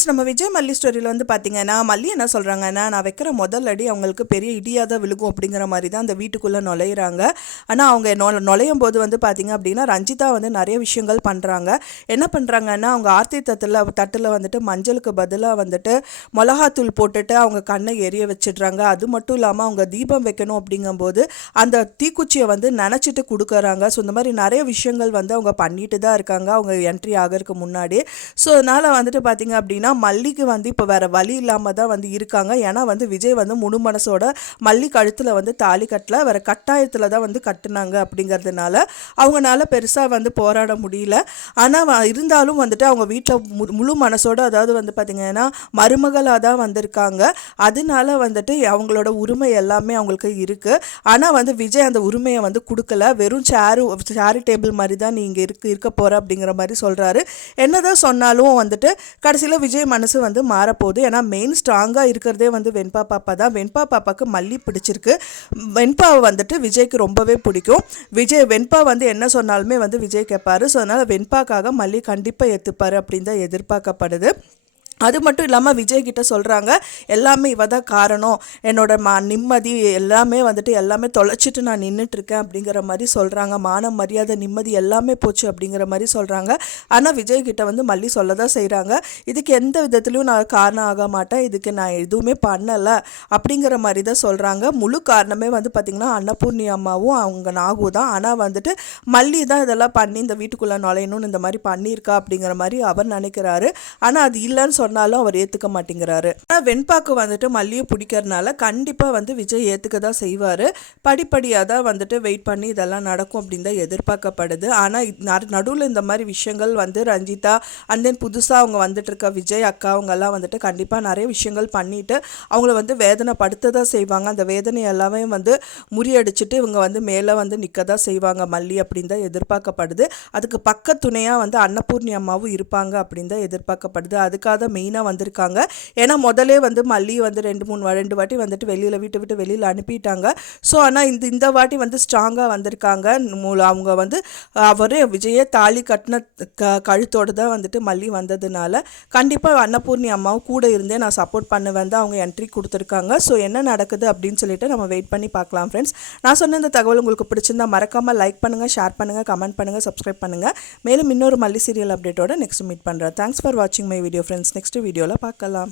Friends, நம்ம விஜய் மல்லி ஸ்டோரியில் வந்து பார்த்தீங்கன்னா, மல்லி என்ன சொல்கிறாங்கன்னா, நான் வைக்கிற முதல் அடி அவங்களுக்கு பெரிய இடியாக தான் விழுகும் அப்படிங்கிற மாதிரி தான் அந்த வீட்டுக்குள்ளே நுழையிறாங்க. ஆனால் அவங்க நுழையும் போது வந்து பார்த்தீங்க அப்படின்னா, ரஞ்சிதா வந்து நிறைய விஷயங்கள் பண்ணுறாங்க. என்ன பண்ணுறாங்கன்னா, அவங்க ஆர்த்தி தட்டில் வந்துட்டு மஞ்சளுக்கு பதிலாக வந்துட்டு மிளகாத்தூள் போட்டுட்டு அவங்க கண்ணை எரிய வச்சிடுறாங்க. அது மட்டும் இல்லாமல் அவங்க தீபம் வைக்கணும் அப்படிங்கும்போது அந்த தீக்குச்சியை வந்து நினச்சிட்டு கொடுக்குறாங்க. ஸோ இந்த மாதிரி நிறைய விஷயங்கள் வந்து அவங்க பண்ணிட்டு தான் இருக்காங்க அவங்க என்ட்ரி ஆகிறதுக்கு முன்னாடி. ஸோ அதனால் வந்துட்டு பார்த்தீங்க அப்படின்னா, மல்லிக்கு வந்து இப்போ வேறு வழி இல்லாமல் தான் வந்து இருக்காங்க. ஏன்னா வந்து விஜய் வந்து முழு மனசோட மல்லி கழுத்தில் வந்து தாலி கட்டல, வேறு கட்டாயத்தில் தான் வந்து கட்டுனாங்க. அப்படிங்கிறதுனால அவங்களால பெருசாக வந்து போராட முடியல. ஆனால் இருந்தாலும் வந்துட்டு அவங்க வீட்டில் முழு மனசோட, அதாவது வந்து பார்த்திங்கன்னா மருமகளாக தான் வந்திருக்காங்க. அதனால வந்துட்டு அவங்களோட உரிமை எல்லாமே அவங்களுக்கு இருக்குது. ஆனால் வந்து விஜய் அந்த உரிமையை வந்து கொடுக்கல. வெறும் சேரு டேபிள் மாதிரி தான் நீங்கள் இருக்க போகிற அப்படிங்கிற மாதிரி சொல்கிறாரு. என்னதான் சொன்னாலும் வந்துட்டு கடைசியில் விஜய் மனசு வந்து மாறப்போகுது. ஏன்னா மெயின் ஸ்ட்ராங்காக இருக்கிறதே வந்து வெண்பா பாப்பா தான். வெண்பா பாப்பாவுக்கு மல்லி பிடிச்சிருக்கு. வெண்பாவை வந்துட்டு விஜய்க்கு ரொம்பவே பிடிக்கும். வெண்பா வந்து என்ன சொன்னாலுமே வந்து விஜய் கேட்பாரு. ஸோ அதனால் வெண்பாக்காக மல்லி கண்டிப்பாக ஏற்றுப்பார் அப்படின்னு தான் எதிர்பார்க்கப்படுது. அது மட்டும் இல்லாமல் விஜய்கிட்ட சொல்கிறாங்க, எல்லாமே இவ தான் காரணம், என்னோட நிம்மதி எல்லாமே வந்துட்டு எல்லாமே தொலைச்சிட்டு நான் நின்றுட்டுருக்கேன் அப்படிங்கிற மாதிரி சொல்கிறாங்க. மான மரியாதை நிம்மதி எல்லாமே போச்சு அப்படிங்கிற மாதிரி சொல்கிறாங்க. ஆனால் விஜய்கிட்ட வந்து மல்லி சொல்ல தான் செய்கிறாங்க, இதுக்கு எந்த விதத்துலையும் நான் காரணம் ஆக மாட்டேன், இதுக்கு நான் எதுவுமே பண்ணலை அப்படிங்கிற மாதிரி தான் சொல்கிறாங்க. முழு காரணமே வந்து பார்த்திங்கன்னா அன்னபூர்ணி அம்மாவும் அவங்க நாகு தான். ஆனால் வந்துட்டு மல்லி தான் இதெல்லாம் பண்ணி இந்த வீட்டுக்குள்ளே நுழையணும்னு இந்த மாதிரி பண்ணியிருக்கா அப்படிங்கிற மாதிரி அவர் நினைக்கிறாரு. ஆனால் அது இல்லைன்னு சொன்னாலும் அவர் ஏற்றுக்க மாட்டேங்கிறாரு. ஆனால் வெண்பாக்கு வந்துட்டு மல்லியை பிடிக்கிறதுனால கண்டிப்பாக வந்து விஜய் ஏற்றுக்க தான் செய்வார். படிப்படியாக தான் வந்துட்டு வெயிட் பண்ணி இதெல்லாம் நடக்கும் அப்படின்னு தான் எதிர்பார்க்கப்படுது. ஆனால் நடுவில் இந்த மாதிரி விஷயங்கள் வந்து ரஞ்சிதா அண்ட் தென் புதுசாக அவங்க வந்துட்டு இருக்க விஜய் அக்கா அவங்கெல்லாம் வந்துட்டு கண்டிப்பாக நிறைய விஷயங்கள் பண்ணிட்டு அவங்கள வந்து வேதனைப்படுத்த தான் செய்வாங்க. அந்த வேதனை எல்லாமே வந்து முறியடிச்சிட்டு இவங்க வந்து மேலே வந்து நிற்க தான் செய்வாங்க மல்லி அப்படின்னு தான் எதிர்பார்க்கப்படுது. அதுக்கு பக்கத்துணையாக வந்து அன்னபூர்ணி அம்மாவும் இருப்பாங்க அப்படின்னு தான் எதிர்பார்க்கப்படுது. அதுக்காக மெயினாக வந்திருக்காங்க. ஏன்னா முதலே வந்து மல்லி வந்து ரெண்டு வாட்டி வந்துட்டு வீட்டை விட்டு வெளியில் அனுப்பிட்டாங்க. ஸோ ஆனால் இந்த வாட்டி வந்து ஸ்ட்ராங்காக வந்திருக்காங்க. அவங்க வந்து அவரே விஜயே தாலி கட்டின கழுத்தோடு தான் வந்துட்டு மல்லி வந்ததுனால கண்டிப்பாக அன்னபூர்ணி அம்மாவும் கூட இருந்தே நான் சப்போர்ட் பண்ணுவேன் தான் அவங்க என்ட்ரி கொடுத்துருக்காங்க. ஸோ என்ன நடக்குது அப்படின்னு சொல்லிட்டு நம்ம வெயிட் பண்ணி பார்க்கலாம் ஃப்ரெண்ட்ஸ். நான் சொன்ன இந்த தகவல் உங்களுக்கு பிடிச்சிருந்தா மறக்காமல் லைக் பண்ணுங்கள், ஷேர் பண்ணுங்கள், கமெண்ட் பண்ணுங்கள், சப்ஸ்கிரைப் பண்ணுங்கள். மேலும் இன்னொரு மல்லி சீரியல் அப்டேட்டோட நெக்ஸ்ட் மீட் பண்ணுறேன். தேங்க்ஸ் ஃபார் வாட்சிங் மை வீடியோ ஃப்ரெண்ட்ஸ். நெக்ஸ்ட் வீடியோவில் பார்க்கலாம்.